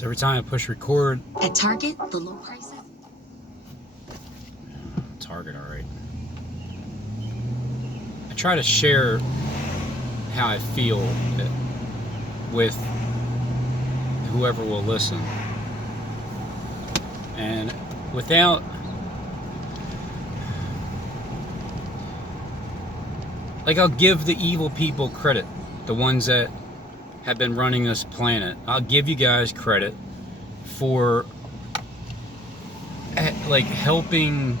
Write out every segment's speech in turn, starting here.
So every time I push record... At Target, the low prices. Target, alright. I try to share how I feel with whoever will listen. And without... Like, I'll give the evil people credit. The ones that have been running this planet. I'll give you guys credit for like helping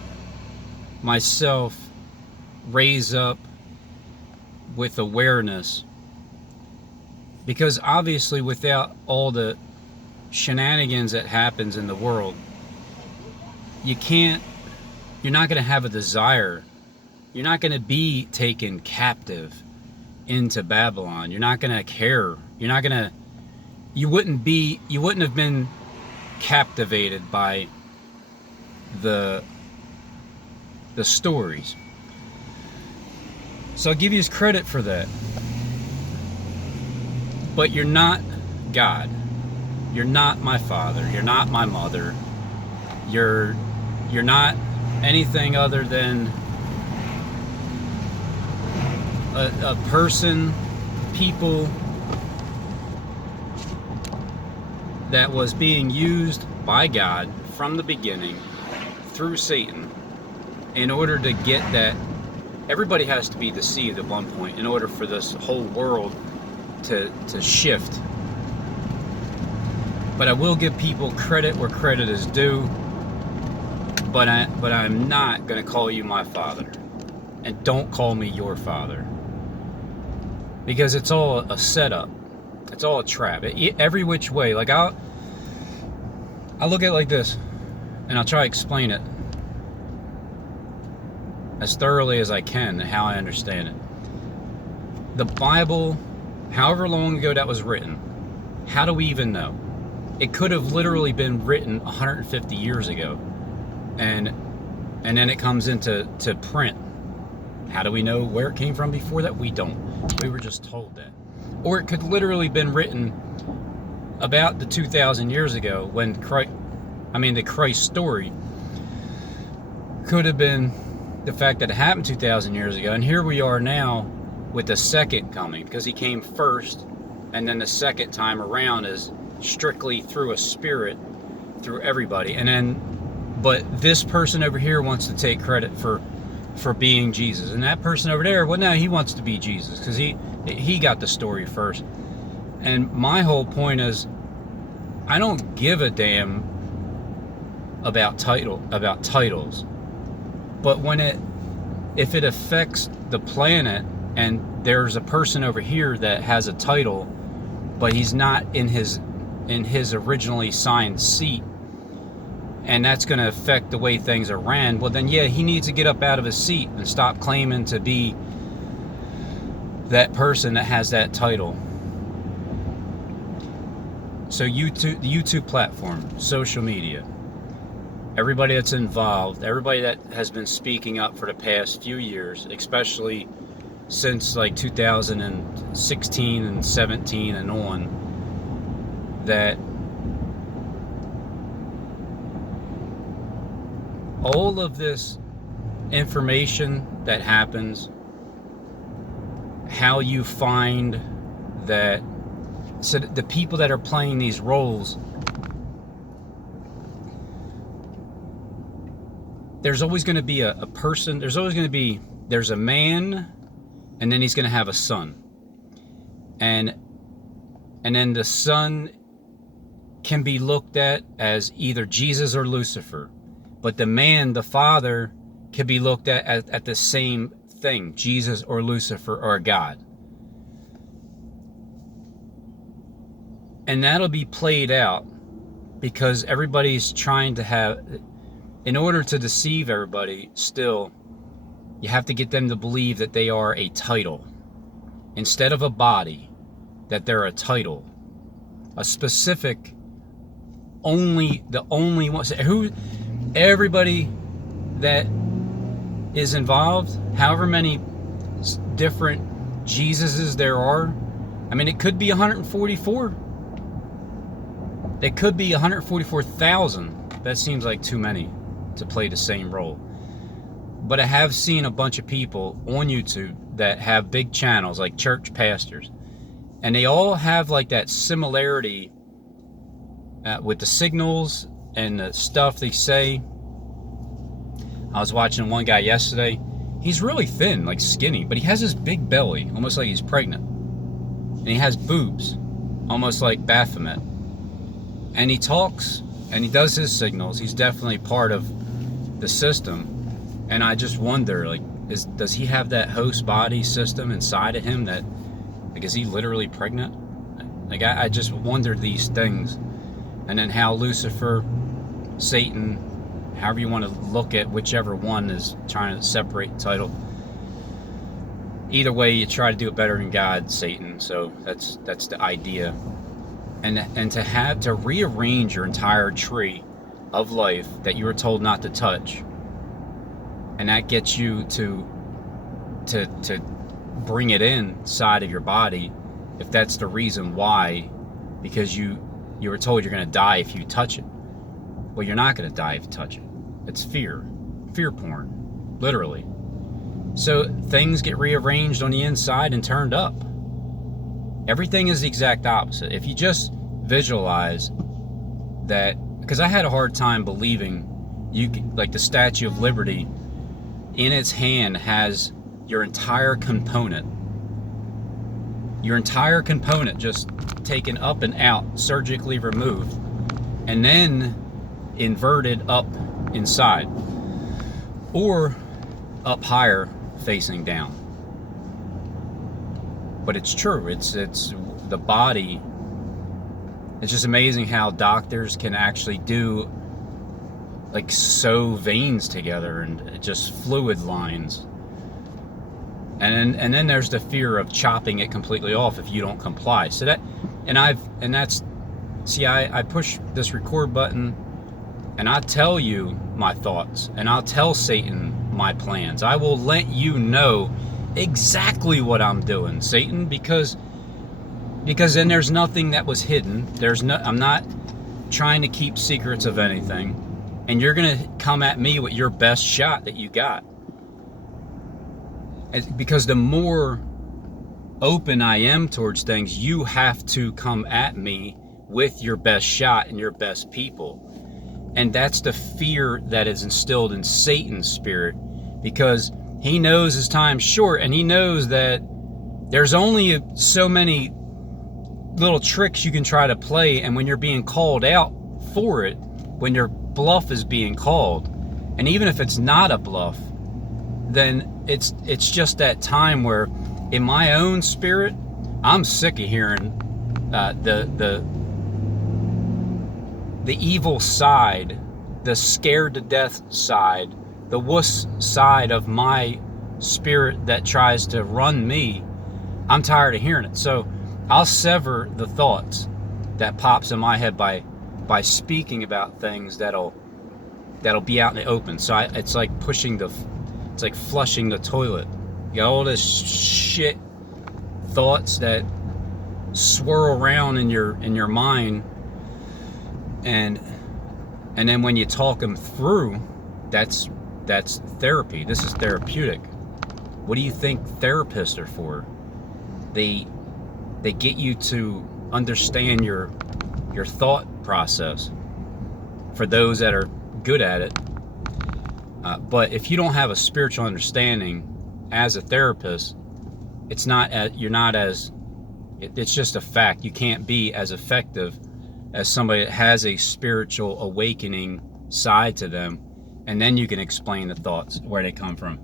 myself raise up with awareness, because obviously without all the shenanigans that happens in the world, you're not going to have a desire. You're not going to be taken captive into Babylon. You're not going to care. You wouldn't have been captivated by the stories. So I'll give you credit for that. But you're not God. You're not my father. You're not my mother. You're not anything other than a person, people that was being used by God from the beginning through Satan in order to get that. Everybody has to be deceived at one point in order for this whole world to shift. But I will give people credit where credit is due. But I'm not going to call you my father. And don't call me your father. Because it's all a setup. It's all a trap. Every which way. Like I'll look at it like this, and I'll try to explain it as thoroughly as I can, how I understand it. The Bible, however long ago that was written, how do we even know? It could have literally been written 150 years ago, and then it comes into print. How do we know where it came from before that? We don't. We were just told that. Or it could literally been written about the 2,000 years ago when the Christ story could have been the fact that it happened 2,000 years ago. And here we are now with the second coming, because he came first, and then the second time around is strictly through a spirit, through everybody. But this person over here wants to take credit for being Jesus, and that person over there, well, now he wants to be Jesus because he got the story first. And my whole point is, I don't give a damn about titles, but if it affects the planet, and there's a person over here that has a title, but he's not in his originally signed seat, and that's going to affect the way things are ran, well then yeah, he needs to get up out of his seat and stop claiming to be that person that has that title. So the YouTube platform, social media, everybody that's involved, everybody that has been speaking up for the past few years, especially since like 2016 and 17 and on, that all of this information that happens, how you find that, so the people that are playing these roles, there's always going to be a person, there's a man, and then he's going to have a son. And then the son can be looked at as either Jesus or Lucifer. But the man, the father, can be looked at the same thing, Jesus or Lucifer or God. And that'll be played out because everybody's trying to have, in order to deceive everybody, still, you have to get them to believe that they are a title. Instead of a body, that they're a title. A specific, the only one, everybody that is involved, however many different Jesuses there are, I mean, it could be 144. It could be 144,000. That seems like too many to play the same role. But I have seen a bunch of people on YouTube that have big channels, like church pastors, and they all have like that similarity with the signals and the stuff they say. I was watching one guy yesterday. He's really thin, like skinny, but he has this big belly, almost like he's pregnant. And he has boobs, almost like Baphomet. And he talks and he does his signals. He's definitely part of the system. And I just wonder, like, does he have that host body system inside of him that, like, is he literally pregnant? Like, I just wondered these things. And then how Lucifer, Satan, however you want to look at whichever one is trying to separate the title. Either way, you try to do it better than God, Satan. So that's the idea. And to rearrange your entire tree of life that you were told not to touch, and that gets you to bring it inside of your body, if that's the reason why, because you were told you're going to die if you touch it. Well, you're not going to die if you touch it. It's fear porn, literally. So things get rearranged on the inside and turned up. Everything is the exact opposite. If you just visualize that, because I had a hard time believing like the Statue of Liberty in its hand has your entire component just taken up and out, surgically removed, and then inverted up inside, or up higher facing down. But it's true. It's the body. It's just amazing how doctors can actually do, like, sew veins together and just fluid lines. And then there's the fear of chopping it completely off if you don't comply. So that, I push this record button and I tell you my thoughts, and I'll tell Satan my plans. I will let you know exactly what I'm doing, Satan, because then there's nothing that was hidden. I'm not trying to keep secrets of anything, and you're gonna come at me with your best shot that you got. Because the more open I am towards things, you have to come at me with your best shot and your best people. And that's the fear that is instilled in Satan's spirit, because he knows his time's short, and he knows that there's only so many little tricks you can try to play, and when you're being called out for it, when your bluff is being called, and even if it's not a bluff, then it's just that time where, in my own spirit, I'm sick of hearing the evil side, the scared to death side, the wuss side of my spirit that tries to run me. I'm tired of hearing it. So I'll sever the thoughts that pops in my head by speaking about things that'll be out in the open. So it's like it's like flushing the toilet. You got all this shit thoughts that swirl around in your mind, and then when you talk them through, that's therapy. This is therapeutic. What do you think therapists are for? They get you to understand your thought process, for those that are good at it. But if you don't have a spiritual understanding as a therapist, it's just a fact. You can't be as effective as somebody that has a spiritual awakening side to them, and then you can explain the thoughts, where they come from,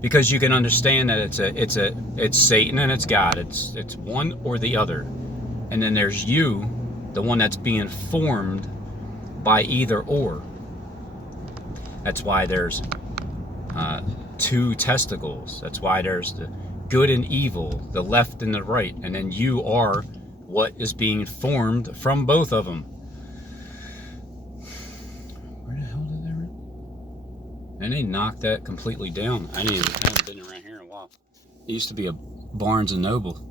because you can understand that it's Satan and it's God. It's one or the other, and then there's you, the one that's being formed by either or. That's why there's two testicles. That's why there's the good and evil, the left and the right, and then you are what is being formed from both of them. Where the hell did they run? And they knocked that completely down. I haven't been around here in a while. It used to be a Barnes and Noble.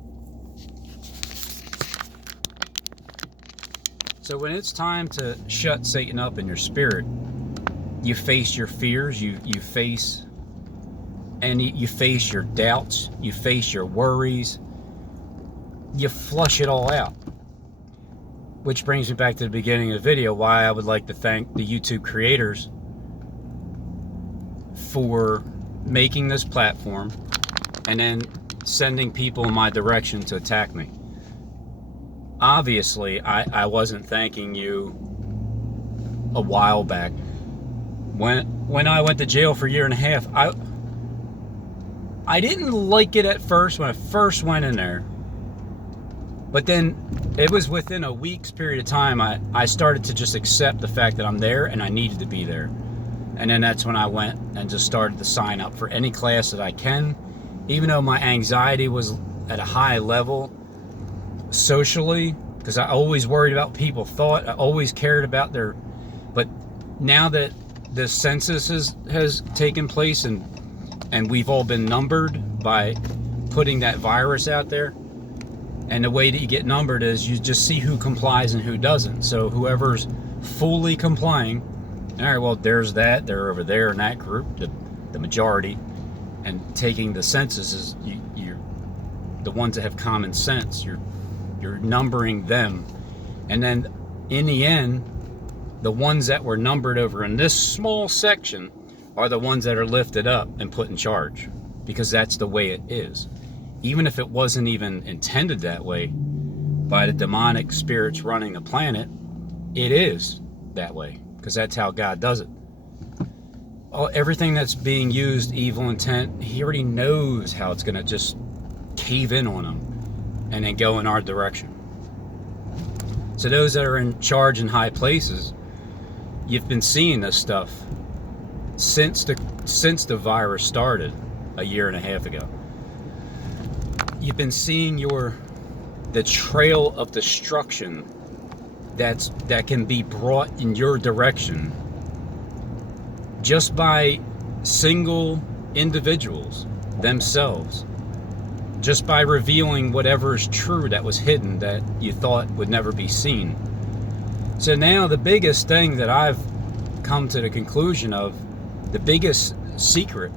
So when it's time to shut Satan up in your spirit, you face your fears, you face your doubts, you face your worries, you flush it all out. Which brings me back to the beginning of the video, why I would like to thank the YouTube creators for making this platform and then sending people in my direction to attack me. Obviously, I wasn't thanking you a while back. When I went to jail for a year and a half, I didn't like it at first when I first went in there. But then it was within a week's period of time I started to just accept the fact that I'm there and I needed to be there. And then that's when I went and just started to sign up for any class that I can. Even though my anxiety was at a high level socially, because I always worried about what people thought. I always cared about their... But now that the census has taken place and we've all been numbered by putting that virus out there, and the way that you get numbered is you just see who complies and who doesn't. So whoever's fully complying, all right, well, there's that. They're over there in that group, the majority. And taking the census is you're the ones that have common sense. You're numbering them. And then in the end, the ones that were numbered over in this small section are the ones that are lifted up and put in charge. Because that's the way it is. Even if it wasn't even intended that way by the demonic spirits running the planet, it is that way, because that's how God does it. Everything that's being used, evil intent, he already knows how it's going to just cave in on them and then go in our direction. So those that are in charge in high places, you've been seeing this stuff since the virus started a year and a half ago. You've been seeing the trail of destruction that can be brought in your direction just by single individuals themselves, just by revealing whatever is true that was hidden that you thought would never be seen. So now the biggest thing that I've come to the conclusion of, the biggest secret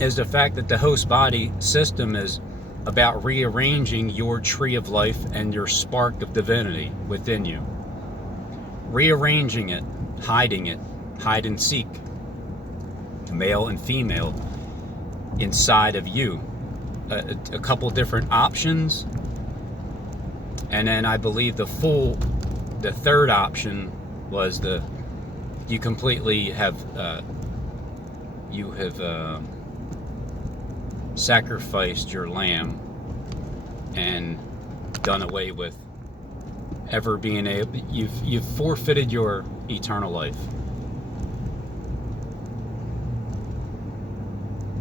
is the fact that the host body system is about rearranging your tree of life and your spark of divinity within you. Rearranging it, hide and seek, male and female inside of you. A couple different options. And then I believe the third option was you completely have sacrificed your lamb and done away with ever being able. You've forfeited your eternal life.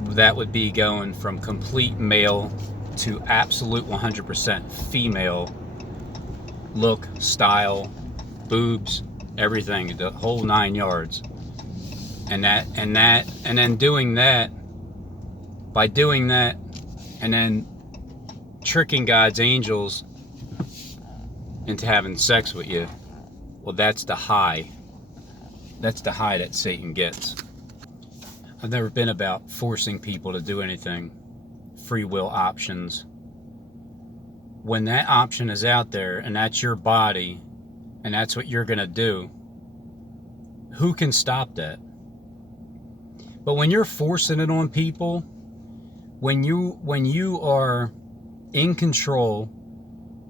That would be going from complete male to absolute 100% female look, style, boobs, everything, the whole 9 yards. And then doing that, by doing that, and then tricking God's angels into having sex with you, well, that's the high. That's the high that Satan gets. I've never been about forcing people to do anything. Free will options. When that option is out there, and that's your body, and that's what you're going to do, who can stop that? But when you're forcing it on people, when you are in control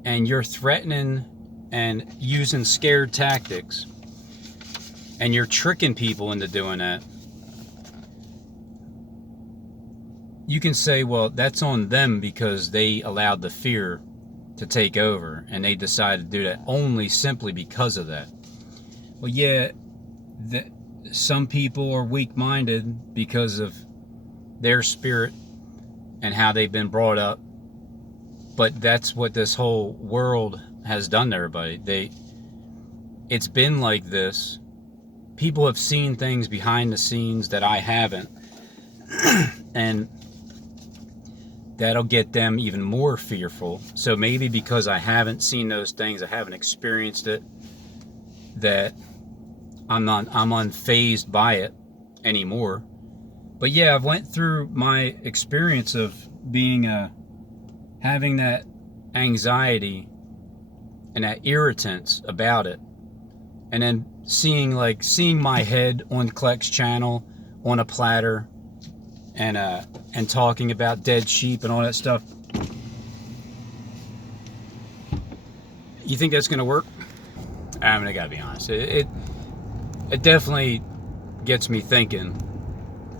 and you're threatening and using scared tactics and you're tricking people into doing that, you can say, well, that's on them because they allowed the fear to take over and they decided to do that only simply because of that. Well, yeah, some people are weak-minded because of their spirit and how they've been brought up. But that's what this whole world has done to everybody. It's been like this. People have seen things behind the scenes that I haven't. And that'll get them even more fearful. So maybe because I haven't seen those things, I haven't experienced it, that I'm unfazed by it anymore. But yeah, I've went through my experience of being having that anxiety and that irritance about it, and then seeing my head on Kleck's channel on a platter, and talking about dead sheep and all that stuff. You think that's gonna work? I mean, I gotta be honest. It definitely gets me thinking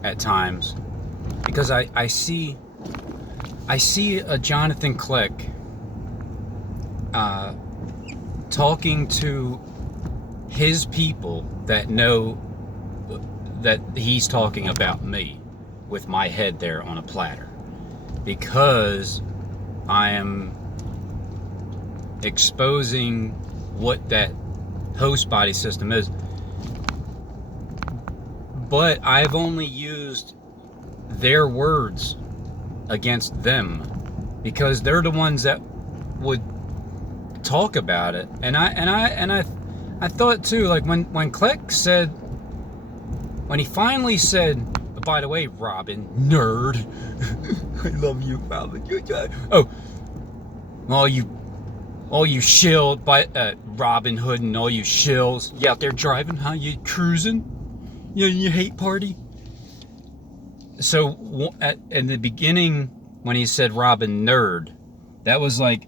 at times, because I see a Jonathan Kleck talking to his people that know that he's talking about me with my head there on a platter, because I am exposing what that host body system is. But I've only used their words against them, because they're the ones that would talk about it. And I thought too, like when Kleck said, when he finally said, by the way, Robin, nerd, I love you, Robin. Oh, all you shill, Robin Hood and all you shills, you out there driving, huh? You cruising? You hate party? So in the beginning, when he said Robin nerd, that was like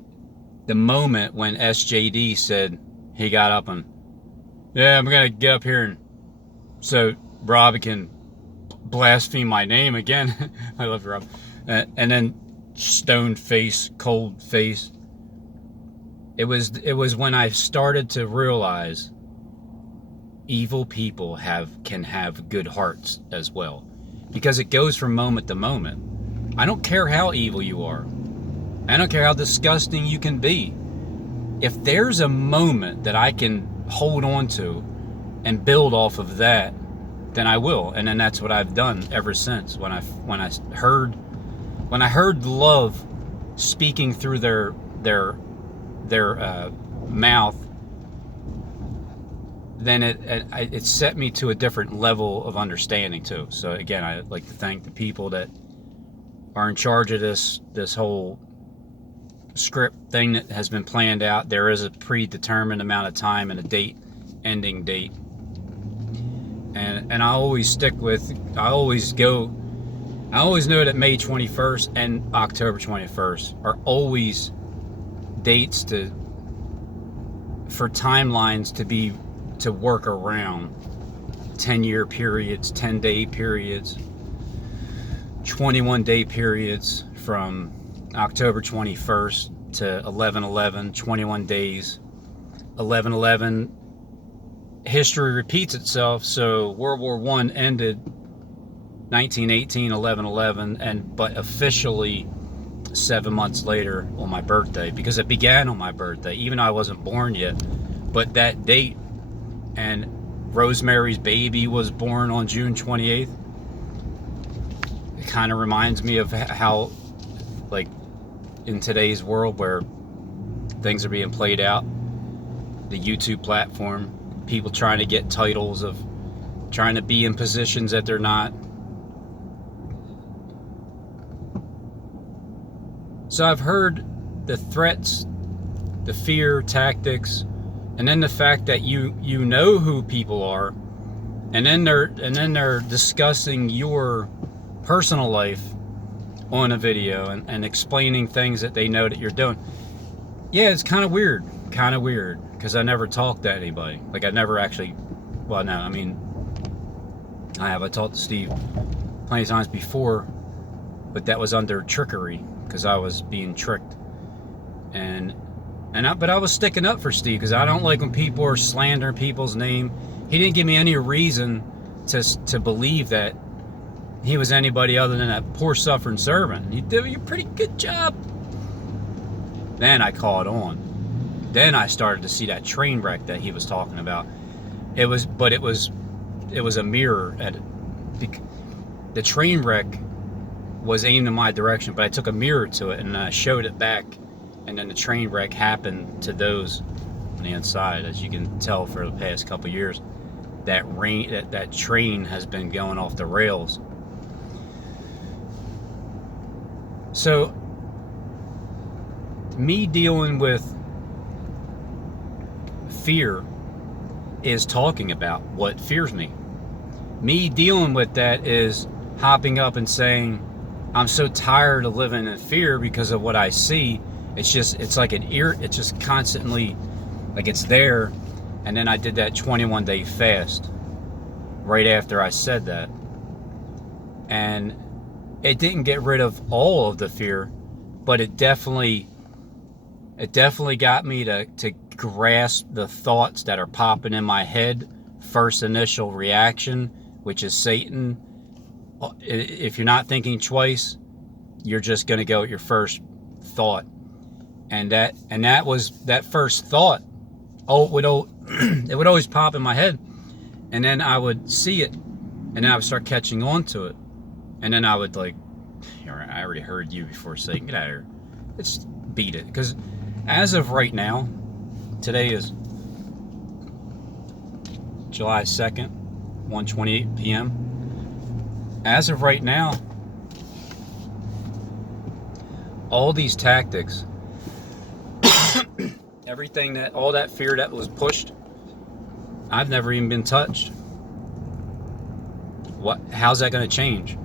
the moment when SJD said, he got up and, yeah, I'm gonna get up here and so Rob can blaspheme my name again. I love Rob. And then stone face, cold face. It was when I started to realize evil people can have good hearts as well, because it goes from moment to moment. I don't care how evil you are. I don't care how disgusting you can be. If there's a moment that I can hold on to and build off of that, then I will. And then that's what I've done ever since. When I heard love speaking through their mouth, then it set me to a different level of understanding too. So again, I'd like to thank the people that are in charge of this whole script thing that has been planned out. There is a predetermined amount of time and a ending date. And I always stick with, I always know that May 21st and October 21st are always dates for timelines to work around. 10-year periods, 10-day periods, 21-day periods from October 21st to 11/11, 21 days. 11/11, history repeats itself. So World War I ended 1918, 11/11, but officially 7 months later on my birthday, because it began on my birthday, even though I wasn't born yet. But that date, and Rosemary's Baby was born on June 28th. It kind of reminds me of how, like, in today's world where things are being played out, the YouTube platform, people trying to get titles, of trying to be in positions that they're not. So I've heard the threats, the fear tactics, and then the fact that you know who people are, and then they're discussing your personal life on a video and explaining things that they know that you're doing. Yeah, it's kind of weird, because I never talked to anybody. Like, I never actually, well, no, I mean, I talked to Steve plenty of times before, but that was under trickery, because I was being tricked. But I was sticking up for Steve, because I don't like when people are slandering people's name. He didn't give me any reason to believe that he was anybody other than that poor suffering servant. You did a pretty good job. Then I caught on. Then I started to see that train wreck that he was talking about. It was a mirror. The train wreck was aimed in my direction, but I took a mirror to it and I showed it back, and then the train wreck happened to those on the inside. As you can tell, for the past couple of years, that train has been going off the rails. So me dealing with fear is talking about what fears me. Me dealing with that is hopping up and saying, I'm so tired of living in fear because of what I see. It's like it's just constantly, like it's there. And then I did that 21-day fast right after I said that. And it didn't get rid of all of the fear, but it definitely got me to grasp the thoughts that are popping in my head. First initial reaction, which is Satan. If you're not thinking twice, you're just going to go with your first thought. And that was that first thought. It would always pop in my head. And then I would see it. And then I would start catching on to it. And then I would I already heard you before, Satan, get out of here. Let's beat it. Because as of right now, today is July 2nd, 1:28 p.m. As of right now, all these tactics, all that fear that was pushed, I've never even been touched. How's that going to change?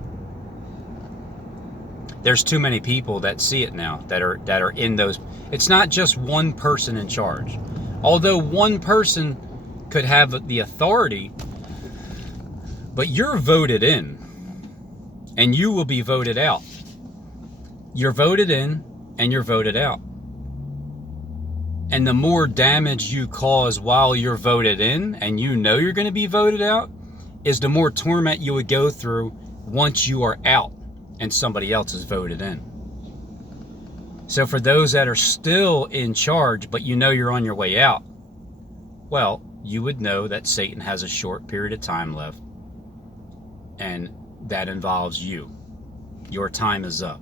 There's too many people that see it now that are in those. It's not just one person in charge. Although one person could have the authority, but you're voted in and you will be voted out. You're voted in and you're voted out. And the more damage you cause while you're voted in and you know you're going to be voted out, is the more torment you would go through once you are out and somebody else is voted in. So for those that are still in charge, but you know you're on your way out, well, you would know that Satan has a short period of time left, and that involves you. Your time is up.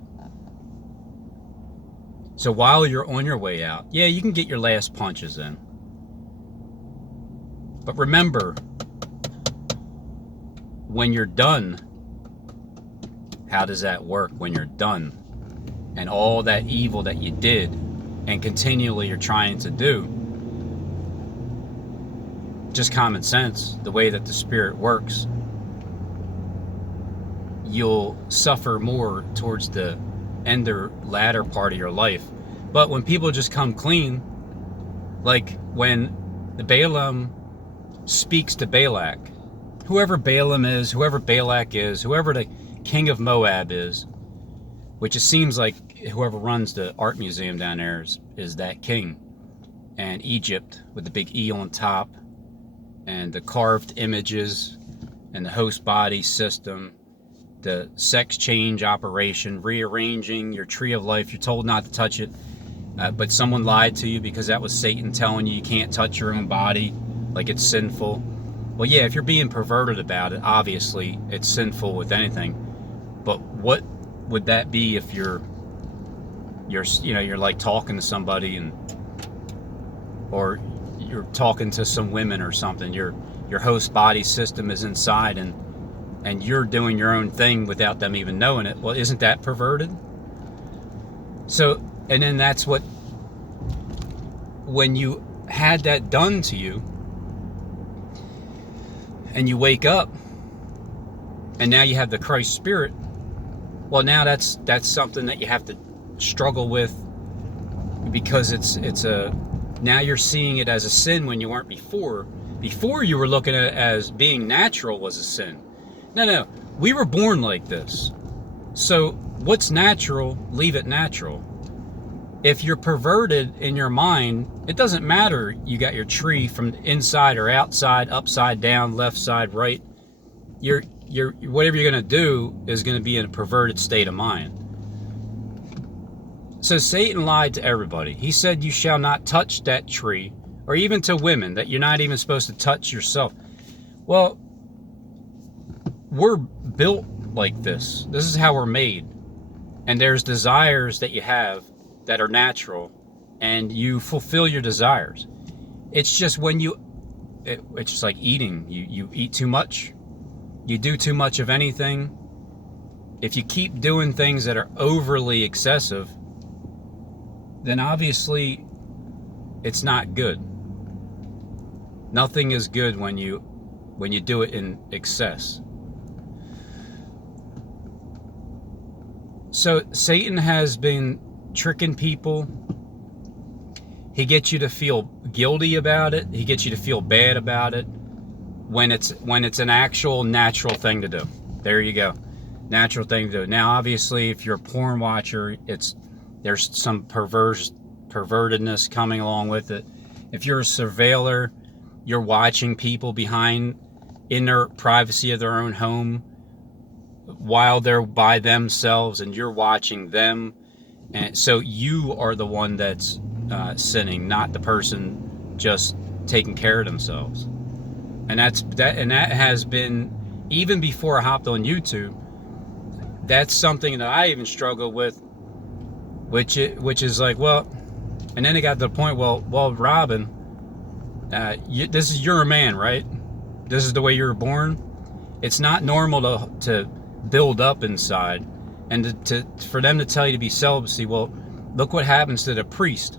So while you're on your way out, yeah, you can get your last punches in. But remember, when you're done, how does that work when you're done? And all that evil that you did and continually you're trying to do, just common sense, the way that the spirit works, you'll suffer more towards the end or latter part of your life. But when people just come clean, like when the Balaam speaks to Balak, whoever Balaam is, whoever Balak is, whoever the king of Moab is, which it seems like whoever runs the art museum down there is that king, and Egypt with the big E on top, and the carved images, and the host body system, the sex change operation, rearranging your tree of life. You're told not to touch it, but someone lied to you because that was Satan telling you can't touch your own body, like it's sinful. Well, yeah, if you're being perverted about it, obviously it's sinful with anything. But what would that be if you're like talking to somebody or you're talking to some women or something, your host body system is inside and you're doing your own thing without them even knowing it. Well, isn't that perverted? So, and then that's when you had that done to you and you wake up and now you have the Christ Spirit, well, now that's something that you have to struggle with, because now you're seeing it as a sin when you weren't before. Before you were looking at it as being natural was a sin. No, we were born like this. So what's natural, leave it natural. If you're perverted in your mind, it doesn't matter you got your tree from inside or outside, upside down, left side, right. Whatever you're going to do is going to be in a perverted state of mind. So Satan lied to everybody. He said you shall not touch that tree, or even to women, that you're not even supposed to touch yourself. Well, we're built like this. This is how we're made. And there's desires that you have that are natural, and you fulfill your desires. It's just when it's just like eating. You eat too much, you do too much of anything. If you keep doing things that are overly excessive, then obviously it's not good. Nothing is good when you do it in excess. So Satan has been tricking people. He gets you to feel guilty about it. He gets you to feel bad about it when it's an actual natural thing to do. There you go. Natural thing to do. Now, obviously, if you're a porn watcher, there's some pervertedness coming along with it. If you're a surveiller, you're watching people in their privacy of their own home while they're by themselves, and you're watching them, and so you are the one that's sinning, not the person just taking care of themselves. And that has been, even before I hopped on YouTube, that's something that I even struggle with, which is like, well, and then it got to the point, well, Robin, you're a man, right? This is the way you were born. It's not normal to build up inside, and for them to tell you to be celibacy. Well, look what happens to the priest.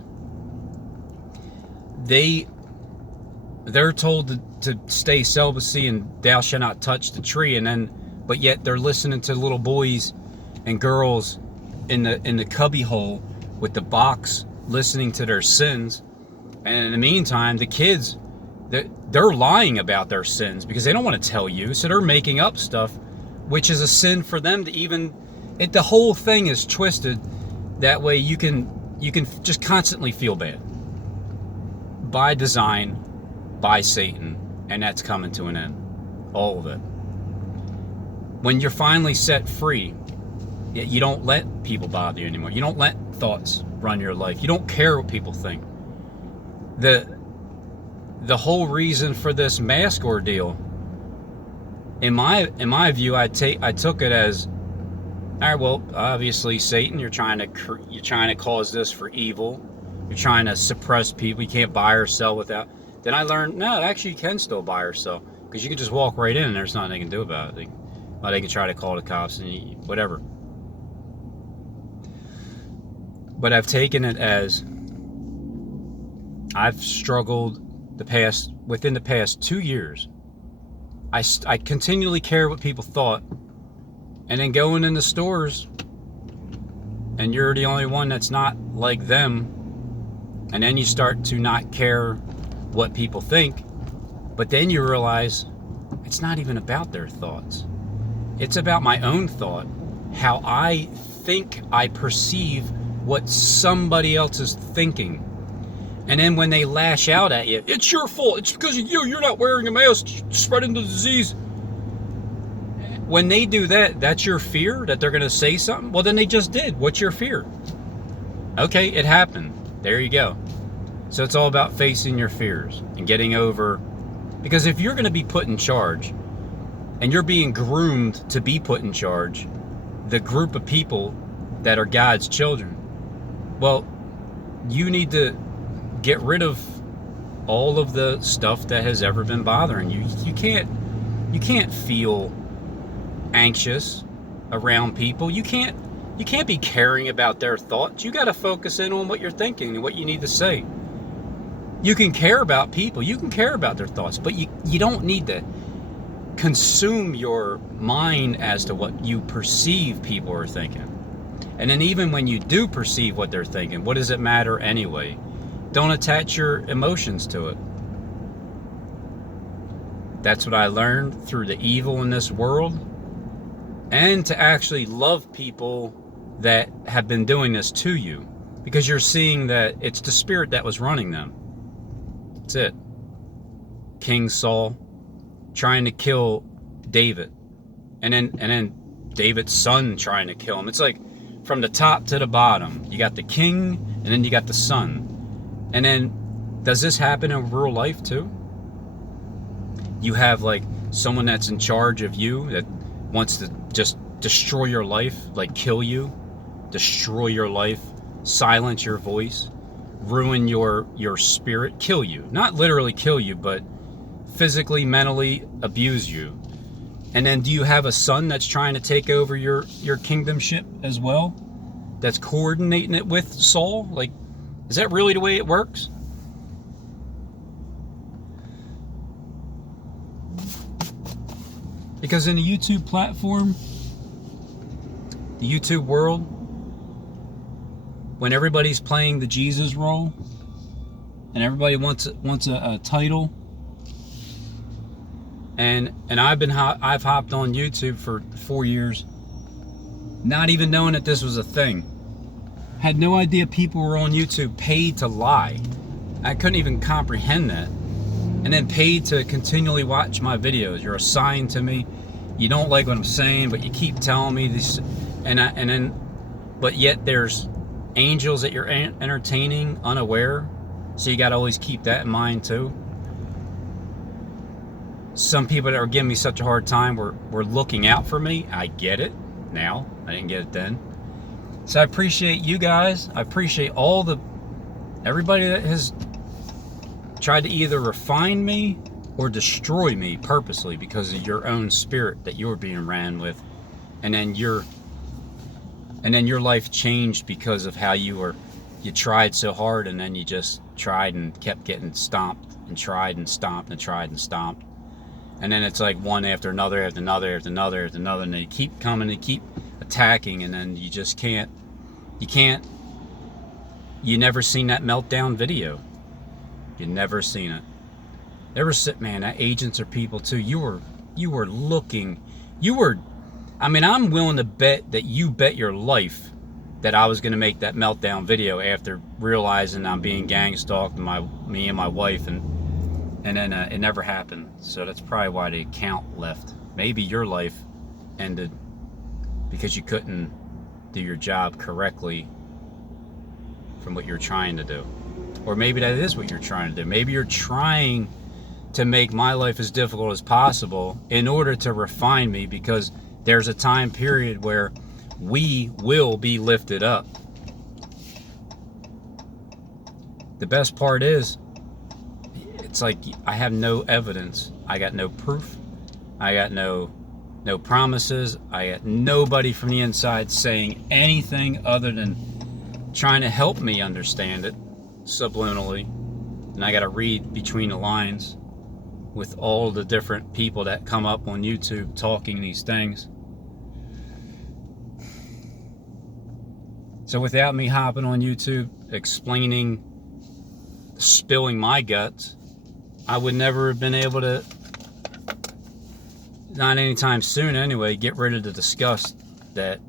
They're told to stay celibacy and thou shalt not touch the tree, but yet they're listening to little boys and girls in the cubby hole with the box, listening to their sins. And in the meantime, the kids, they're lying about their sins because they don't want to tell you, so they're making up stuff, which is a sin for them to even. The whole thing is twisted that way. You can just constantly feel bad, by design, by Satan, and that's coming to an end. All of it. When you're finally set free, you don't let people bother you anymore. You don't let thoughts run your life. You don't care what people think. The whole reason for this mask ordeal, in my view, I took it as, all right, well, obviously Satan, you're trying to cause this for evil. You're trying to suppress people. You can't buy or sell without. Then I learned, no, actually you can still buy or sell, because you can just walk right in and there's nothing they can do about it. They can try to call the cops and whatever. But I've taken it as, I've struggled within the past 2 years. I continually care what people thought, and then going in the stores and you're the only one that's not like them, and then you start to not care what people think, but then you realize it's not even about their thoughts. It's about my own thought, how I think I perceive what somebody else is thinking. And then when they lash out at you, it's your fault, it's because of you, you're not wearing a mask, spreading the disease. When they do that, that's your fear that they're going to say something? Well, then they just did. What's your fear? Okay, it happened. There you go. So it's all about facing your fears and getting over. Because if you're going to be put in charge, and you're being groomed to be put in charge, the group of people that are God's children, well, you need to get rid of all of the stuff that has ever been bothering you. You can't feel anxious around people. You can't be caring about their thoughts. You got to focus in on what you're thinking and what you need to say. You can care about people. You can care about their thoughts, but you don't need to consume your mind as to what you perceive people are thinking. And then even when you do perceive what they're thinking, what does it matter anyway? Don't attach your emotions to it. That's what I learned through the evil in this world, and to actually love people that have been doing this to you, because you're seeing that it's the spirit that was running them. That's it. King Saul trying to kill David, and then David's son trying to kill him. It's like from the top to the bottom. You got the king, and then you got the son. And then, does this happen in real life too? You have like someone that's in charge of you that wants to just destroy your life, like kill you. destroy your life, silence your voice, ruin your spirit, kill you. Not literally kill you, but physically, mentally abuse you. And then do you have a son that's trying to take over your kingdomship as well? That's coordinating it with Saul? Like, is that really the way it works? Because in the YouTube platform, the YouTube world, when everybody's playing the Jesus role and everybody wants a title, and I've hopped on YouTube for 4 years, not even knowing that this was a thing. Had no idea people were on YouTube paid to lie. I couldn't even comprehend that. And then paid to continually watch my videos. You're assigned to me. You don't like what I'm saying, but you keep telling me this, but yet there's angels that you're entertaining unaware. So you got to always keep that in mind too. Some people that are giving me such a hard time were looking out for me. I get it now. I didn't get it then. So I appreciate you guys. I appreciate everybody that has tried to either refine me or destroy me purposely because of your own spirit that you're being ran with, and then your life changed because of how you tried so hard, and then you just tried and kept getting stomped and tried and stomped and tried and stomped, and then it's like one after another after another after another after another, and they keep coming and keep attacking, and then you just can't. You never seen that meltdown video. You never seen it. Ever sit, man, that agents are people too. You were looking, I mean, I'm willing to bet that you bet your life that I was going to make that meltdown video after realizing I'm being gang stalked, me and my wife, and then it never happened. So that's probably why the account left. Maybe your life ended because you couldn't do your job correctly from what you're trying to do. Or maybe that is what you're trying to do. Maybe you're trying to make my life as difficult as possible in order to refine me, because there's a time period where we will be lifted up. The best part is, it's like I have no evidence. I got no proof. I got no promises. I got nobody from the inside saying anything other than trying to help me understand it subliminally. And I got to read between the lines with all the different people that come up on YouTube talking these things. So without me hopping on YouTube explaining, spilling my guts, I would never have been able to, not anytime soon anyway, get rid of the disgust that